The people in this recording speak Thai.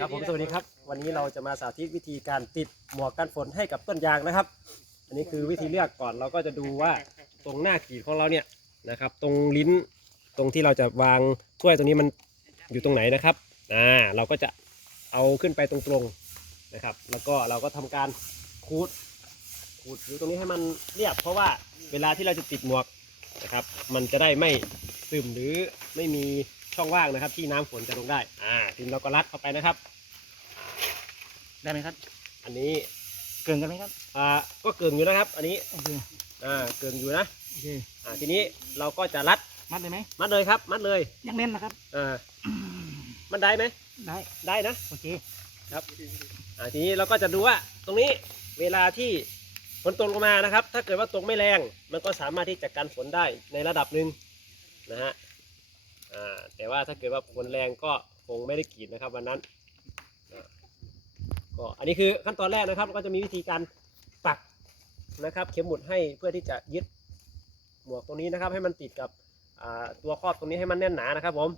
ครับผมสวัสดีครับ วันนี้เราจะมาสาธิตวิธีการติดหมวกกันฝนให้กับต้นยางนะครับ อันนี้คือวิธีเลือกก่อนเราก็จะดูว่าตรงหน้ากรีดของเราเนี่ยนะครับ ตรงลิ้นตรงที่เราจะวางถ้วยตรงนี้มันอยู่ตรงไหนนะครับอ่าเราก็จะเอาขึ้นไปตรงๆนะครับ แล้วก็เราก็ทำการขูดขูดผิวตรงนี้ให้มันเรียบ เพราะว่าเวลาที่เราจะติดหมวกนะครับ มันจะได้ไม่ซึมหรือไม่มี ช่องว่างนะครับ ที่น้ำฝนจะลงได้ อ่าทีนี้เราก็รัดเข้าไปนะครับ ได้ไหมครับ อันนี้เกินกันไหมครับ อ่า ก็เกินอยู่นะครับ อันนี้โอเคอ่า เกินอยู่นะโอเคอ่า ทีนี้เราก็จะรัด มัดได้ไหม มัดเลยครับ มัดเลย ยังแน่นนะครับ อ่า มันได้ไหม ได้ ได้นะ โอเค ครับ อ่า ทีนี้เราก็จะดูว่า ตรงนี้เวลาที่ฝนตกลงมานะครับ ถ้าเกิดว่าตกไม่แรง มันก็สามารถที่จะกันฝนได้ในระดับหนึ่งนะฮะอ่า แต่ว่าถ้าเกิดว่าฝนแรงก็คงไม่ได้กรีดนะครับวันนั้นก็อันนี้คือขั้นตอนแรกนะครับก็จะมีวิธีการปักนะครับ เข็มหมุดให้เพื่อที่จะยึดหมวกตรงนี้นะครับ ให้มันติดกับตัวครอบตรงนี้ให้มันแน่นหนานะครับผม